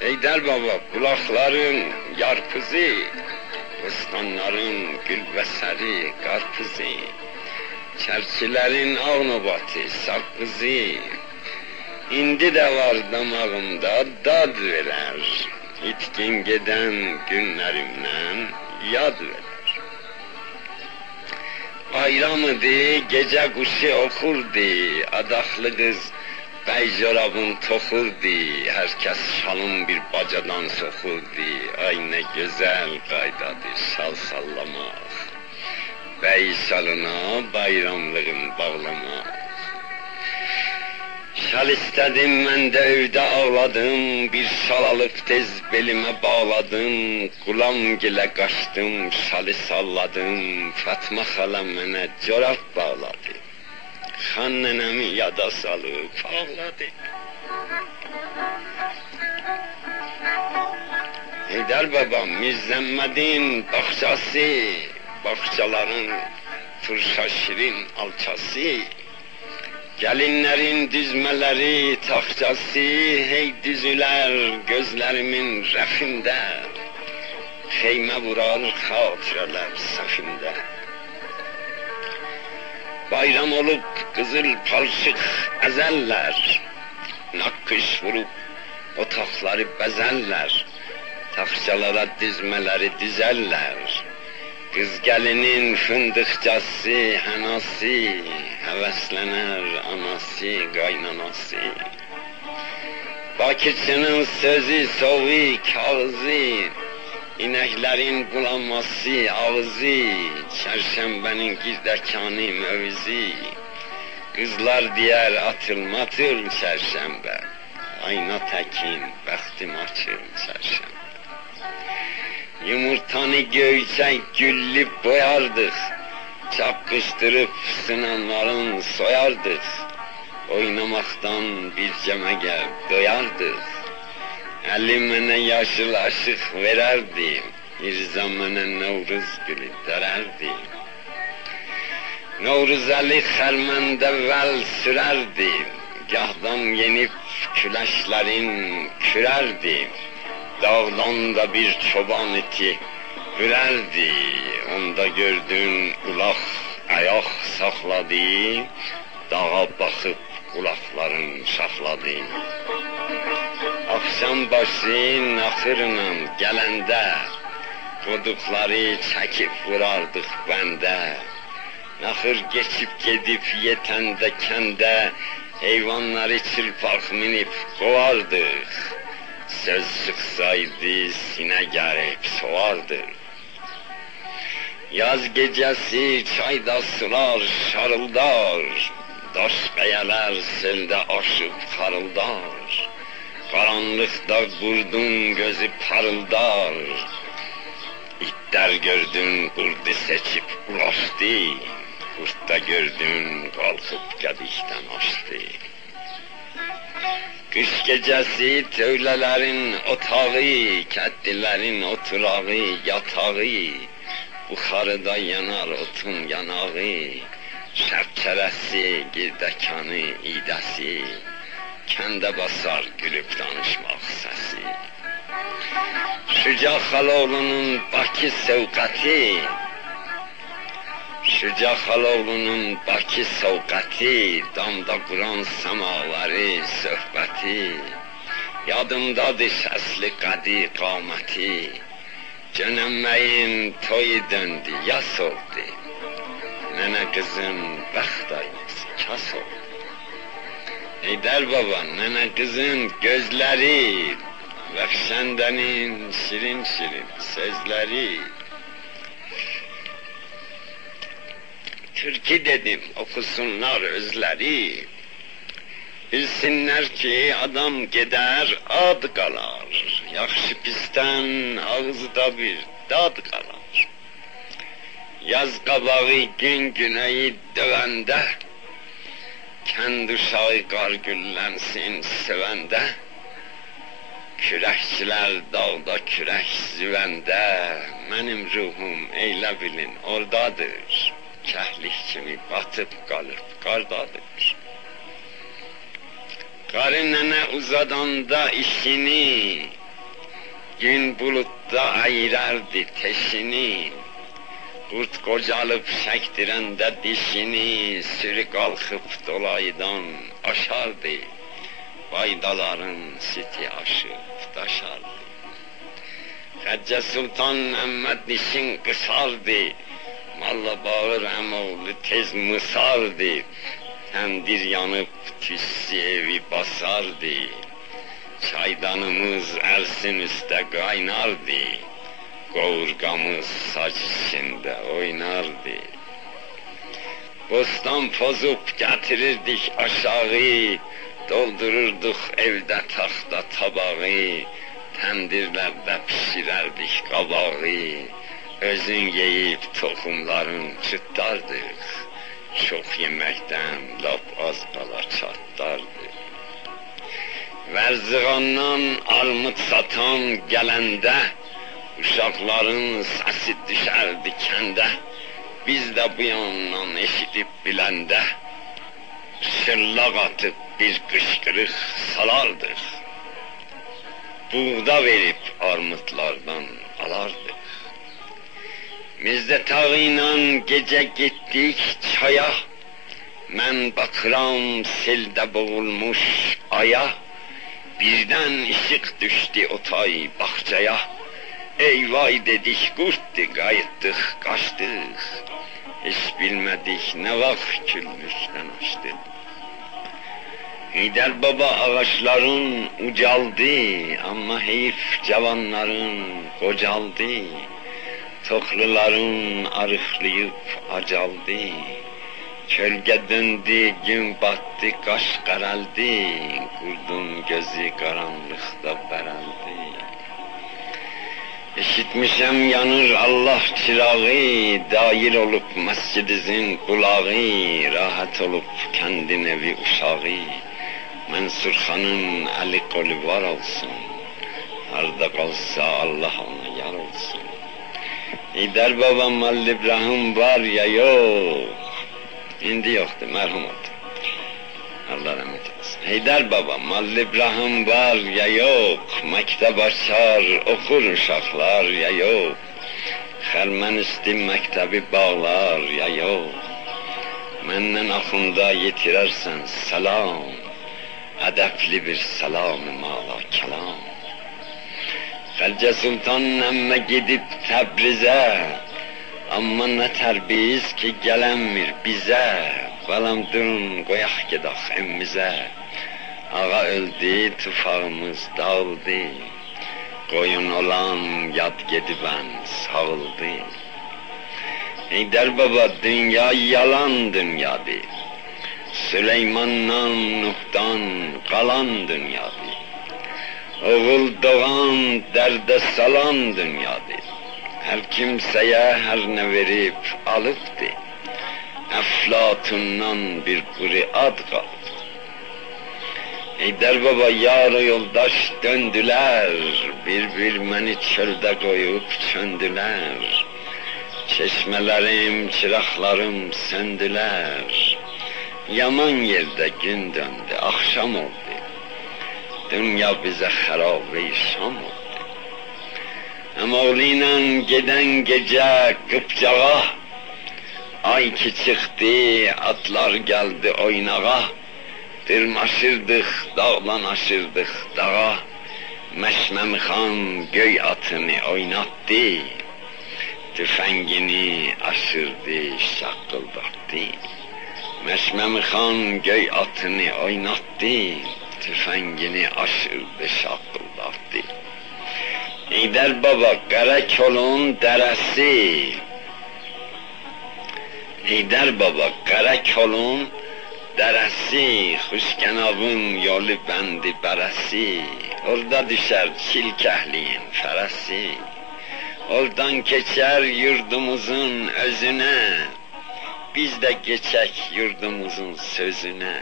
Heydər baba, bulaqların yarpızı, bostanların gülbəsəri, qarpızı, çərçilərin ağnobatı, saqqızı, indi də var damağımda dad verər, itkin gedən günlərimdən yad verər. Bayramıdı, gecə quşu oxurdu, adaxlı qız bəy corabın toxurdu, hər kəs şalın bir bacadan soxurdu, ay nə gözəl qaydadır şal sallamaq, bəy şalına bayramlığın bağlamaq. Şal istədim, mən də evdə ağladım, bir şal alıb tez belimə bağladım, qulam gilə qaçdım, şalı salladım, Fatma xala mənə corab bağladı, xan nənəmi yada salıb ağladı. Heydər baba, Mirzəmmədin bağçası, bağçaların fırşa şirin alçası, gəlinlərin düzmələri taxtası, hey düzülər gözlərimin rəfində, xeymə vurar xatirələr səfində. Bayram olub qızıl palçıq əzəllər, naqqış vurub otaqları bəzəllər, taxçalara dizmələri düzəllər. Qız gəlinin fındıqcası, hənası, həvəslənər anası, qaynanası. Bakıçının sözü, soğu, kağızı, inəklərin bulanması, ağzı, çərşənbənin girdəkanı, mövzi. Qızlar deyər atılmatır çərşənbə, ayna təkin, bəxtim açır çərşənbə. Yumurtanı göyçək güllüb boyardıq, çapqışdırıb sınanların soyardıq, oynamaqdan bir cəməgər doyardıq. Əli mənə yaşıl aşıq verərdi, Mirzə mənə Novruz gülü dərərdi. Novruz Əli xərməndə vəl sürərdi, gahdan yenib küləşlərin kürərdi. Dağdan da bir çoban iti hürərdi, onda gördün ulaq ayaq saxladı, dağa baxıb qulaqların şaxladı. Axşam başı naxırla gələndə, qoduqları çəkib vurardıq bəndə. Naxır geçib gedib yetəndə kəndə, heyvanları çılpaq minib qovardıq. Söz çıxsaydı sinə gəlib soğardıq. Yaz gecəsi çayda sular şarıldar, daş qayələr seldə aşıb xarıldar. Qaranlıqda qurdun gözü parıldar, itlər gördün qurdu seçib ulaşdı, qurdda gördün qalxıb qədikdən açdı. Qış gecəsi tövlələrin otağı, kəddilərin oturağı, yatağı, buxarıda yanar otun yanağı, şərkərəsi, girdəkanı, idəsi, kəndə basar gülüb danışmaq səsi. Şüca Xaloğlunun Bakı sövqəti, Şüca Xaloğlunun Bakı sovqəti, damda quran səmaları söhbəti, yadımdadır səsli qədi qaməti, Cönəmməyin toyu döndü, yas oldu, nənə qızın bəxt aynası kas oldu. Heydər baba, nənə qızın gözləri, Bəxşəndənin şirin-şirin sözləri. Türkü dedim, oxusunlar özləri, bilsinlər ki, adam gedər, ad qalar, yaxşı pisdən ağızda bir dad qalar. Yaz qabağı gün günəyi dövəndə, kənd uşağı qar güllənsin sevəndə, kürəkçilər dağda kürək züvəndə, mənim ruhum eylə bilin ordadır, kəhlik kimi batıb qalıb qardadır. Qarı nənə uzadanda işini, gün bulutda ayırardı teşini. Qurt qocalıb çəkdirəndə dişini, sürü qalxıb dolaydan aşardı. Baydaların siti aşıb daşardı. Xəccə Sultan Məhəmməd dişin qısardı. Malla bağır əmoğlu tez mısardı. Təndir yanıb tüssü evi basardı. Çaydanımız ərsin üstə qaynardı. Qovurğamız saç içində oynardı. Bostan pozub gətirirdik aşağı, doldururduq evdə taxta tabağı, təndirlərdə pişirərdik qabağı, özün yeyib toxumların çıtdardıq, çox yeməkdən lap az qala çatdardıq. Vərzığandan armud satan gələndə, uşaqların səsi düşərdi kəndə, biz də bu yandan eşidib biləndə, şırlaq atıb bir qışqırıq salardıq. Buğda verib armudlardan alardıq. Mirzə Tağı ilə gecə getdik çaya, mən baxıram seldə boğulmuş aya, birdən işıq düşdü o tay bağçaya, eyvay dedik qurtdur, qayıtdıq, qaçdıq, heç bilmədik nə vaxt küllükdən açdıq. Heydər Baba ağaçların ucaldı, amma heyf cavanların qocaldı. Toxluların arıqlayıb acaldı. Kölgə döndü, gün batdı, qaş qaraldı. Qurdun gözü qaranlıqda bərəldi. Eşitmişəm yanır Allah çırağı, dair olub məscidizin qulağı, rahat olub kəndin evi uşağı. Mənsur xanın əli qolu var olsun, harda qalsa Allah ona yar olsun. Heydər Baba Mallı İbrahim var ya yox, indi yoxdur, mərhum oldu. Allah rəhmət etsin. Heydər Baba Mallı İbrahim var ya yox, məktəb açar, oxur uşaqlar ya yox, Xərmənisti məktəbi bağlar ya yox, məndən axında yetirərsən salam, ədəbli bir salam-ı mala kəlam. Xəlcə Sultan əmmə gedib Təbrizə, amma nətər biz ki gələnmir bizə, balam durun qoyaq gedək əmmizə. Ağa öldü, tufağımız dağıldı, qoyun olan yad gedibən sağıldı. Heydər Baba dünya yalan dünyadır, Süleymandan, Nuhdan qalan dünyadır. Oğul doğan, dərdə salan dünyadır. Hər kimsəyə hər nə verib alıbdır. Əflatundan bir quru ad qalıb. Heydər Baba yar o yoldaş döndülər, bir məni çöldə qoyub çöndülər. Çeşmələrim, çıraqlarım söndülər. Yaman yerdə gün döndü, axşam oldu. Dünya bizə xərab-ı şam oldu. Əmoğlu ilə gedən gecə qıpcağa, ay ki çıxdı, atlar gəldi oynağa. Dırmaşırdıq, dağlanaşırdıq dağa. Məşməmi xan göy atını oynatdı, tüfəngini aşırdı, şaqqıldatdı. Məşməmi xan göy atını oynatdı, tüfəngini aşırdı, şaqqıldatdı. Heydər Baba Qərakolun dərəsi, Heydər Baba Qərakolun dərəsi, Xuşkənavın yolu bəndi bərəsi, orada düşər çilkəhliyin fərəsi, oradan keçər yurdumuzun özünə, biz də geçək yurdumuzun sözünə.